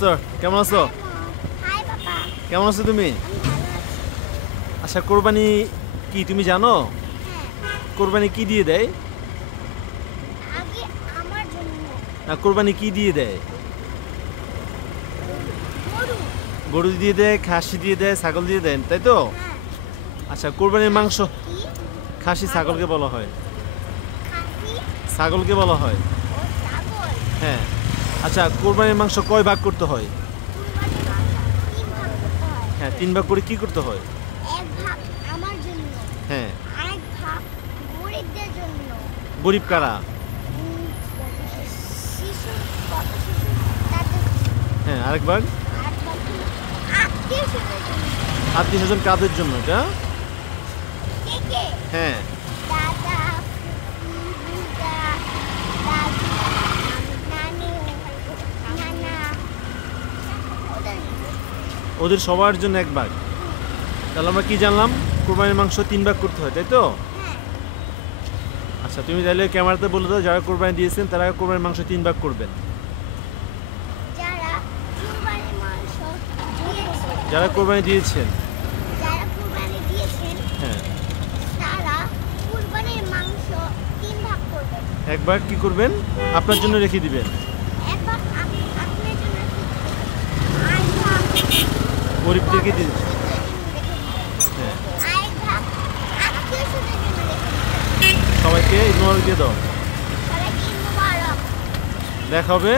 Sir কেমন আছো? High বাবা। কেমন আছো তুমি? আমি ভালো আছি। আচ্ছা, কোরবানি কি তুমি জানো? হ্যাঁ, কোরবানি কি দিয়ে দেয়? আগে আমার জন্য না, কোরবানি কি দিয়ে দেয়? গরু। গরু দিয়ে দেয়, খাসি দিয়ে দেয়, ছাগল দিয়ে দেয়, তাই তো? হ্যাঁ। আচ্ছা, কোরবানির মাংস কি? খাসি ছাগলকে বলা হয়। খাসি ছাগলকে বলা হয়। ও ছাগল। হ্যাঁ। আচ্ছা, কোরবানির মাংস কয় ভাগ করতে হয়? কুরবানির মাংস 3 ভাগ করতে হয়। হ্যাঁ, 3 ভাগ করে কি করতে হয়? এক ভাগ আমার জন্য, হ্যাঁ। আরেক ভাগ গরিবদের জন্য। গরিব কারা? উম, শিশু, কত শিশু তাদের হ্যাঁ, আরেক ভাগ আরেক ভাগ হলো আত্মীয়-স্বজনের জন্য। আত্মীয় স্বজন কাদের জন্য এটা? কে কে? হ্যাঁ। দাদা, ফুফু, বুড়া, দাদু, নানু, নানা, ওদের ওদের সবার জন্য এক ভাগ। তাহলে আমরা কি জানলাম? কোরবানির মাংস 3 ভাগ করতে হয়, তাই তো? হ্যাঁ, আচ্ছা, তুমি তাহলে ক্যামেরাতে বলে দাও, যারা কোরবানি দিয়েছেন তারা কোরবানির মাংস 3 ভাগ করবেন। যারা কুরবানির মাংস দিয়েছে, যারা কোরবানি দিয়েছেন। যারা কুরবানি দিয়েছেন, হ্যাঁ। তারা কুরবানির মাংস 3 ভাগ করবেন। এক ভাগ কি করবেন? আপনার জন্য রেখে দিবেন। এক ভাগ আপনার জন্য রেখে দিবেন। আরেক ভাগ গরিবদেরকে দিন। হ্যাঁ। আরেক ভাগ আত্মীয়-স্বজনের জন্য রেখে দিবেন। সবাইকে ঈদ মোবারক দিয়ে দাও। সবাইকে ঈদ মোবারক। দেখা হবে